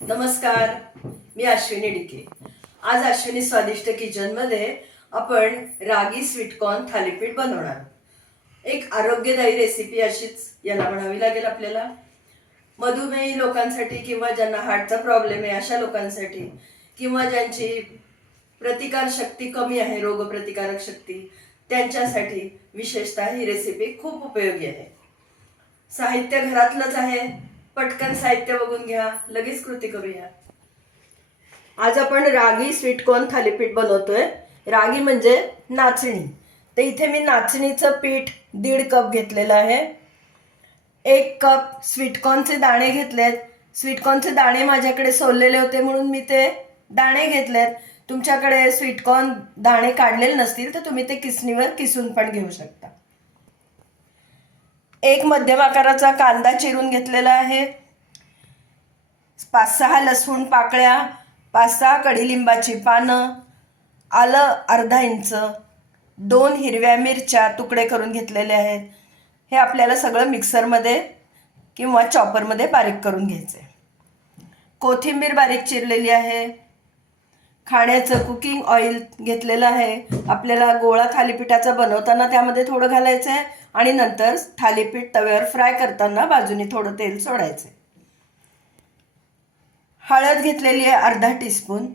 नमस्कार मी अश्विनी डिके आज अश्विनी स्वादिष्ट किचनमध्ये आपण रागी स्वीटकॉर्न थालीपीठ बनवणार. एक आरोग्यदायी रेसिपी अशीच याला म्हणावी लागेल आपल्याला. मधुमेही लोकांसाठी किंवा ज्यांना हार्टचा प्रॉब्लेम आहे अशा लोकांसाठी किंवा ज्यांची प्रतिकार शक्ती कमी आहे रोगप्रतिकारक शक्ती त्यांच्यासाठी विशेषतः ही रेसिपी खूप उपयोगी आहे. साहित्य घरातलंच आहे. पटकन साहित्य बघून घ्या लगेच कृती करूया. आज आपण रागी स्वीटकॉर्न थालीपीठ बनवतोय. रागी म्हणजे नाचणी. तर इथे मी नाचणीचं पीठ दीड कप घेतलेलं आहे. एक कप स्वीटकॉर्नचे दाणे घेतलेत. स्वीटकॉर्नचे दाणे माझ्याकडे सोललेले होते म्हणून मी ते दाणे घेतलेत. तुमच्याकडे स्वीटकॉर्न दाणे काढलेले नसतील तर तुम्ही ते किसणीवर किसून पण घेऊ शकता. एक मध्यम आकाराचा कांदा चिरून घेतलेला आहे. पाच सहा लसूण पाकळ्या पाच सहा कढीलिंबाची पानं आलं अर्धा इंच दोन हिरव्या मिरच्या तुकडे करून घेतलेले आहेत. हे आपल्याला सगळं मिक्सरमध्ये किंवा चॉपरमध्ये बारीक करून घ्यायचं. आहे कोथिंबीर बारीक चिरलेली आहे. खाण्याचं कुकिंग ऑइल घेतलेलं आहे. आपल्याला गोळा थालीपीठाचा बनवताना त्यामध्ये थोडं घालायचं आहे आणि नंतर थालीपीठ तव्यावर फ्राय करताना बाजूने थोडं तेल सोडायचं. हळद घेतलेली आहे अर्धा टीस्पून.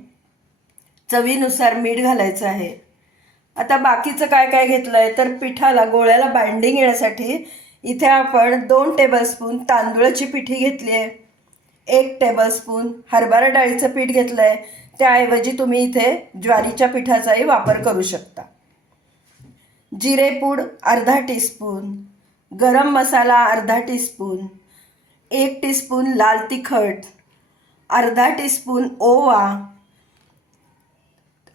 चवीनुसार मीठ घालायचं आहे. आता बाकीचं काय काय घेतलं आहे तर पिठाला गोळ्याला बाइंडिंग येण्यासाठी इथे आपण दोन टेबलस्पून तांदूळाची पिठी घेतली आहे. एक टेबलस्पून हरभरा डाळीचं पीठ घेतलं आहे त्याऐवजी तुम्ही इथे ज्वारीच्या पिठाचाही वापर करू शकता. जिरेपूड अर्धा टीस्पून गरम मसाला अर्धा टीस्पून एक टीस्पून लाल तिखट अर्धा टीस्पून ओवा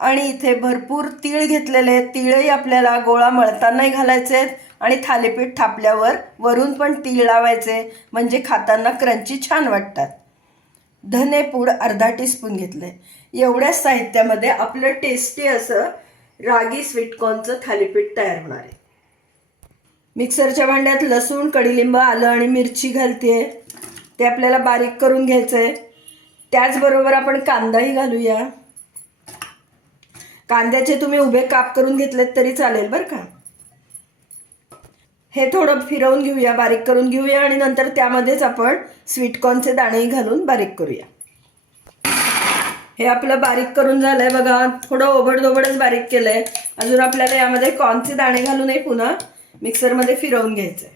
आणि इथे भरपूर तीळ घेतलेले आहेत. तीळही आपल्याला गोळा मळतानाही घालायचे आहेत आणि थालीपीठ थापल्यावर वरून पण तीळ लावायचे म्हणजे खाताना क्रंची छान वाटतात. धनेपूड अर्धा टीस्पून घेतलंय एवढ्याच साहित्यामध्ये आपलं टेस्टी असं रागी स्वीटकॉर्नचं थालीपीठ तयार होणार आहे. मिक्सरच्या भांड्यात लसूण कडीलिंब आलं आणि मिरची घालते ते आपल्याला बारीक करून घ्यायचं आहे त्याचबरोबर आपण कांदाही घालूया. कांद्याचे तुम्ही उभे काप करून घेतलेत तरी चालेल बरं का? हे थोडं फिरवून घेऊया बारीक करून घेऊया आणि नंतर त्यामध्येच आपण स्वीटकॉर्नचे दाणेही घालून बारीक करूया. हे आपलं बारीक करून झालंय बघा. थोडं ओबडधोबडच बारीक केलंय. अजून आपल्याला यामध्ये कॉर्नचे दाणे घालूनही पुन्हा मिक्सरमध्ये फिरवून घ्यायचंय.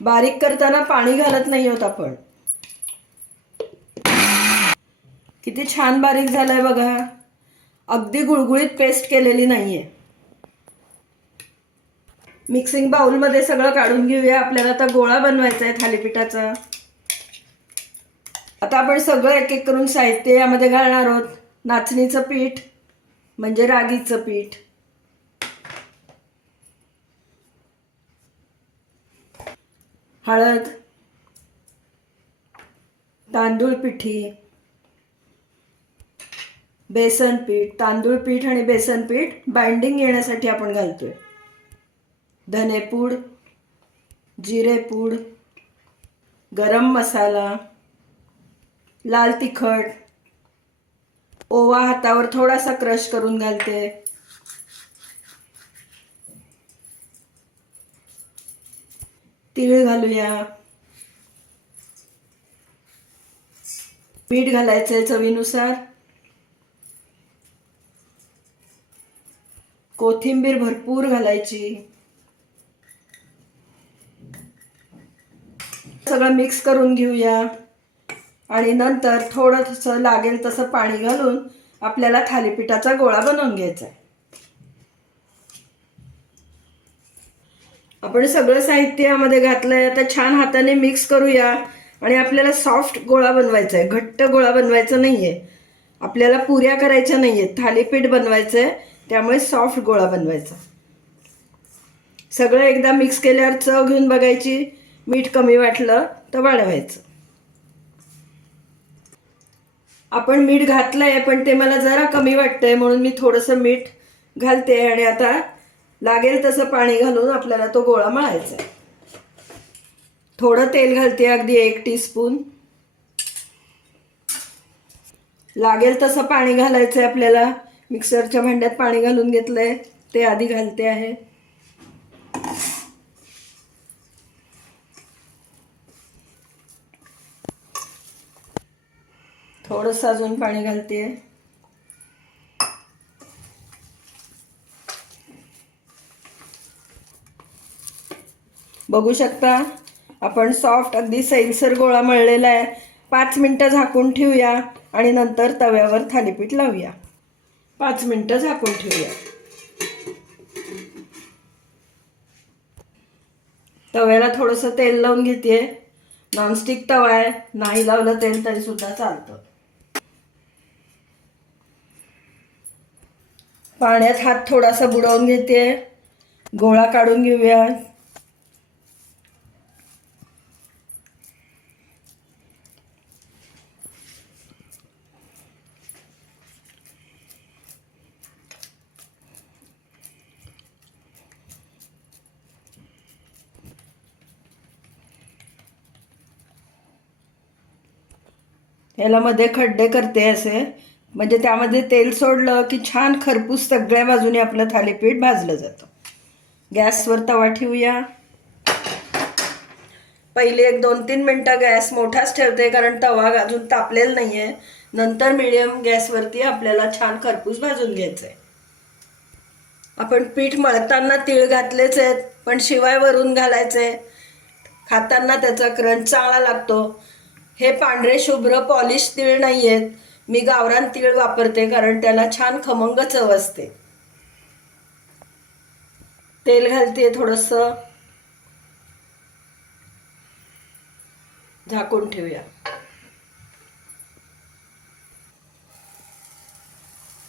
बारीक करताना पाणी घालत नाही होत आपण. किती छान बारीक झालाय बघा. अगदी गुळगुळीत पेस्ट केलेली नाहीये. मिक्सिंग बाउलमध्ये सगळं काढून घेऊया. आपल्याला आता गोळा बनवायचा आहे थालीपीठाचा. आता आपण सगळं एक एक करून साहित्य यामध्ये घालणार आहोत. नाचणीचं पीठ म्हणजे रागीचं पीठ. हळद तांदूळ पिठी बेसन पीठ तांदूळ पीठ आणि बेसन पीठ बाइंडिंग येण्यासाठी आपण घालतोय. धनेपूड जिरेपूड गरम मसाला लाल तिखट. ओवा हातावर थोडासा क्रश करून घालते. तीळ घालूया. मीठ घालायचंय चवीनुसार. कोथिंबीर भरपूर घालायची. सगळं मिक्स करून घेऊया. आणि नंतर थोडंसं लागेल तसं पाणी घालून आपल्याला थालीपीठाचा गोळा बनवून घ्यायचा आहे आपण सगळं साहित्य यामध्ये घातलंय. आता छान हाताने मिक्स करूया. आणि आपल्याला सॉफ्ट गोळा बनवायचा आहे घट्ट गोळा बनवायचा नाहीये. आपल्याला पुऱ्या करायच्या नाहीये. थालीपीठ बनवायचं आहे त्यामुळे सॉफ्ट गोळा बनवायचा. सगळं एकदा मिक्स केल्यावर चव घेऊन बघायची. मीठ कमी वाटलं तर वाढवायचं. आपण मीठ घातलंय पण ते मला जरा कमी वाटतंय म्हणून मी थोडंसं मीठ घालते आणि आता लागेल तसं पाणी घालून आपल्याला तो गोळा मळायचा आहे. थोडं तेल घालते अगदी एक टीस्पून लागेल तसं पाणी घालायचं आहे आपल्याला. मिक्सरच्या भांड्यात पाणी घालून घेतलंय ते आधी घालते आहे. थोडंसं अजून पाणी घालते. बघू शकता आपण सॉफ्ट अगदी सैलसर गोळा मळलेला आहे. पाच मिनटं झाकून ठेवूया आणि नंतर तव्यावर थालीपीठ लावूया. पाच मिनटं झाकून ठेवूया. तव्याला थोडंसं तेल लावून घेते. नॉनस्टिक तवा आहे. नाही लावलं तेल तरी सुद्धा चालतं. पाण्यात हात थोडासा बुडवून घेते. गोळा काढून घेऊया. याला मध्ये खड्डे करते असे. म्हणजे त्यामध्ये तेल सोडलं की छान खरपूस सगळ्या बाजूने आपलं थालीपीठ भाजलं जातं. गॅसवर तवा ठेवूया. पहिले एक दोन तीन मिनटं गॅस मोठाच ठेवते कारण तवा अजून तापलेला नाही आहे नंतर मिडियम गॅसवरती आपल्याला छान खरपूस भाजून घ्यायचं आहे आपण पीठ मळताना तीळ घातलेच आहेत पण शिवाय वरून घालायचे खाताना त्याचा क्रंच चांगला लागतो. हे पांढरे शुभ्र पॉलिश तीळ नाही आहेत मी गावरान तीळ वापरते कारण त्याला छान खमंग चव असते. तेल घालते थोडस. झाकून ठेवूया.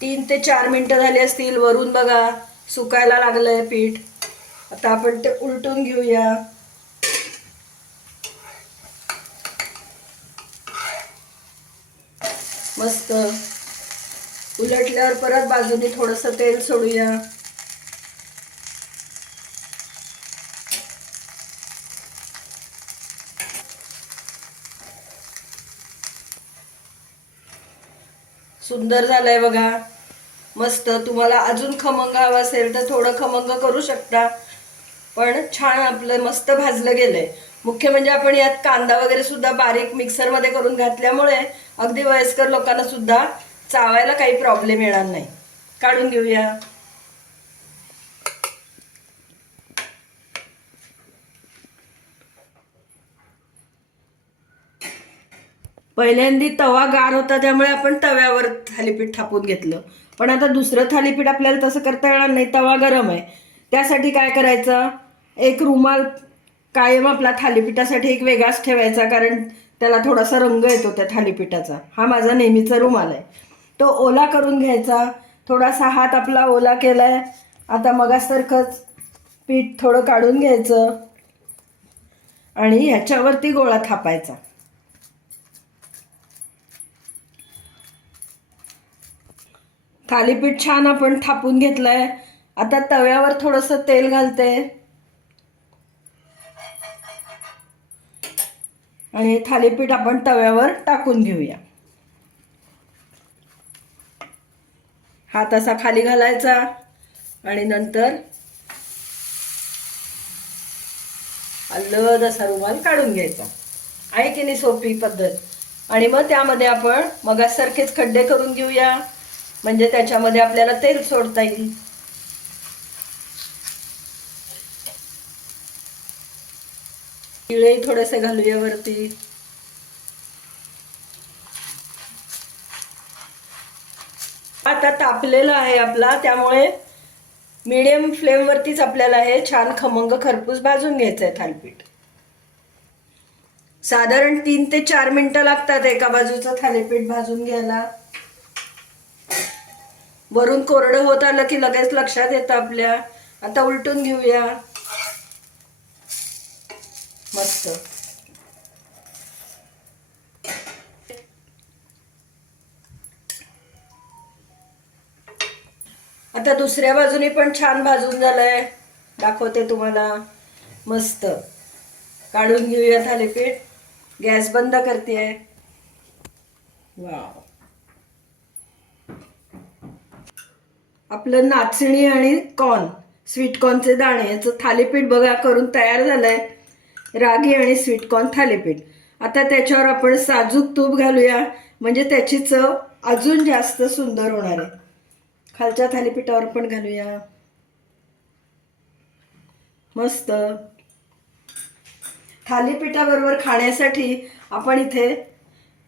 तीन ते चार मिनटं झाली असतील वरून बघा. सुकायला लागलंय पीठ. आता आपण ते उलटून घेऊया मस्त उलटल्यावर परत बाजूने थोडंसं तेल सोडूया. सुंदर झालंय बघा. मस्त. तुम्हाला अजून खमंग हवं असेल तर थोडं खमंग करू शकता. पण छान आपलं मस्त भाजलं गेलंय. मुख्य म्हणजे आपण यात कांदा वगैरे सुद्धा बारीक मिक्सरमध्ये करून घातल्यामुळे अगदी वयस्कर लोकांना सुद्धा चावायला काही प्रॉब्लेम येणार नाही. काढून घेऊया. पहिल्यांदी तवा गार होता त्यामुळे आपण तव्यावर थालीपीठ थापून घेतलं. पण आता दुसरं थालीपीठ आपल्याला तसं करता येणार नाही तवा गरम आहे. त्यासाठी काय करायचं? एक रुमाल कायम आपला थालीपीठासाठी एक वेगळाच ठेवायचा कारण त्याला थोडासा रंग येतो त्या थालीपीठाचा. हा माझा नेहमीचा रुमाल आहे. तो ओला करून घ्यायचा. थोडासा हात आपला ओला केलाय. आता मगासारखंच पीठ थोडं काढून घ्यायचं. आणि ह्याच्यावरती गोळा थापायचा. थालीपीठ छान आपण थापून घेतलंय. आता तव्यावर थोडंसं तेल घालते. आणि थालीपीठ आपण तव्यावर टाकून घेऊया. हात असा खाली घालायचा आणि नंतर हलद असा रुमाल काढून घ्यायचा. आहे की नाही सोपी पद्धत? आणि मग त्यामध्ये आपण मगासारखेच खड्डे करून घेऊया. म्हणजे त्याच्यामध्ये आपल्याला तेल सोडता येईल. तिळही थोडेसे घालूया वरती. आता तापलेला आहे आपला त्यामुळे मीडियम फ्लेमवरतीच आपल्याला हे छान खमंग खरपूस भाजून घ्यायचं आहे थालीपीठ. साधारण तीन ते चार मिनटं लागतात एका बाजूचं थालीपीठ भाजून घ्यायला. वरून कोरडं होत आलं की लगेच लक्षात येतं आपल्या. आता उलटून घेऊया. मस्त. आता दुसऱ्या बाजूने पण छान भाजून झालंय. दाखवते तुम्हाला. मस्त. काढून घेऊया थालीपीठ. गॅस बंद करते वाव. आपलं नाचणी आणि कॉर्न स्वीट कॉर्नचे दाणे याचं थालीपीठ बघा करून तयार झालंय. रागी आणि स्वीट कॉर्न थालीपीठ. आता त्याच्यावर आपण साजूक तूप घालूया. म्हणजे त्याची चव अजून जास्त सुंदर होणार आहे. खालच्या थालीपीठावर पण घालूया. मस्त. थालीपीठाबरोबर खाण्यासाठी आपण इथे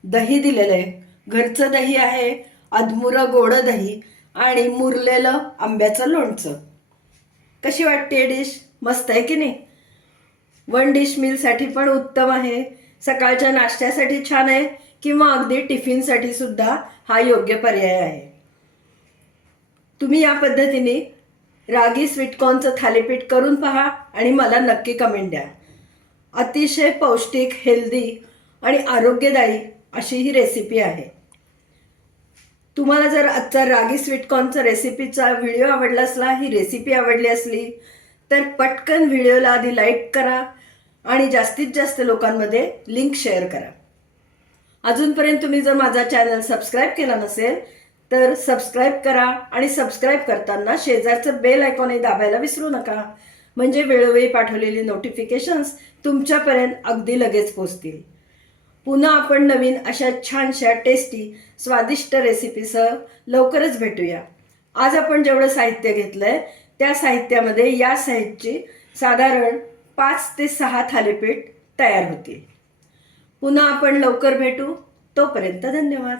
दही दिलेलं आहे. घरचं दही आहे अधमुरं गोड दही आणि मुरलेलं आंब्याचं लोणचं. कशी वाटते डिश? मस्त आहे की नाही? वन डिश मीलसाठी पण उत्तम आहे. सकाळच्या नाश्त्यासाठी छान आहे किंवा अगदी टिफिनसाठी सुद्धा हा योग्य पर्याय आहे. तुम्ही या पद्धतीने रागी स्वीटकॉर्नचं थालीपीठ करून पहा आणि मला नक्की कमेंट द्या. अतिशय पौष्टिक हेल्दी आणि आरोग्यदायी अशी ही रेसिपी आहे. तुम्हाला जर आजचा रागी स्वीटकॉर्नचा रेसिपीचा व्हिडिओ आवडला असला ही रेसिपी आवडली असली तर पटकन व्हिडिओला आधी लाईक करा आणि जास्तीत जास्त लोकांमध्ये लिंक शेअर करा. अजूनपर्यंत तुम्ही जर माझा चॅनल सबस्क्राईब केला नसेल तर सबस्क्राईब करा आणि सबस्क्राईब करताना शेजारचं बेल आयकॉनही दाबायला विसरू नका. म्हणजे वेळोवेळी पाठवलेली नोटिफिकेशन्स तुमच्यापर्यंत अगदी लगेच पोचतील पुन्हा आपण नवीन अशा छानशा टेस्टी स्वादिष्ट रेसिपीसह लवकरच भेटूया. आज आपण जेवढं साहित्य घेतलंय त्या साहित्यामध्ये या साहित्याची साधारण पाच ते सहा थालीपीठ तयार होतील. पुन्हा आपण लवकर भेटू. तोपर्यंत धन्यवाद.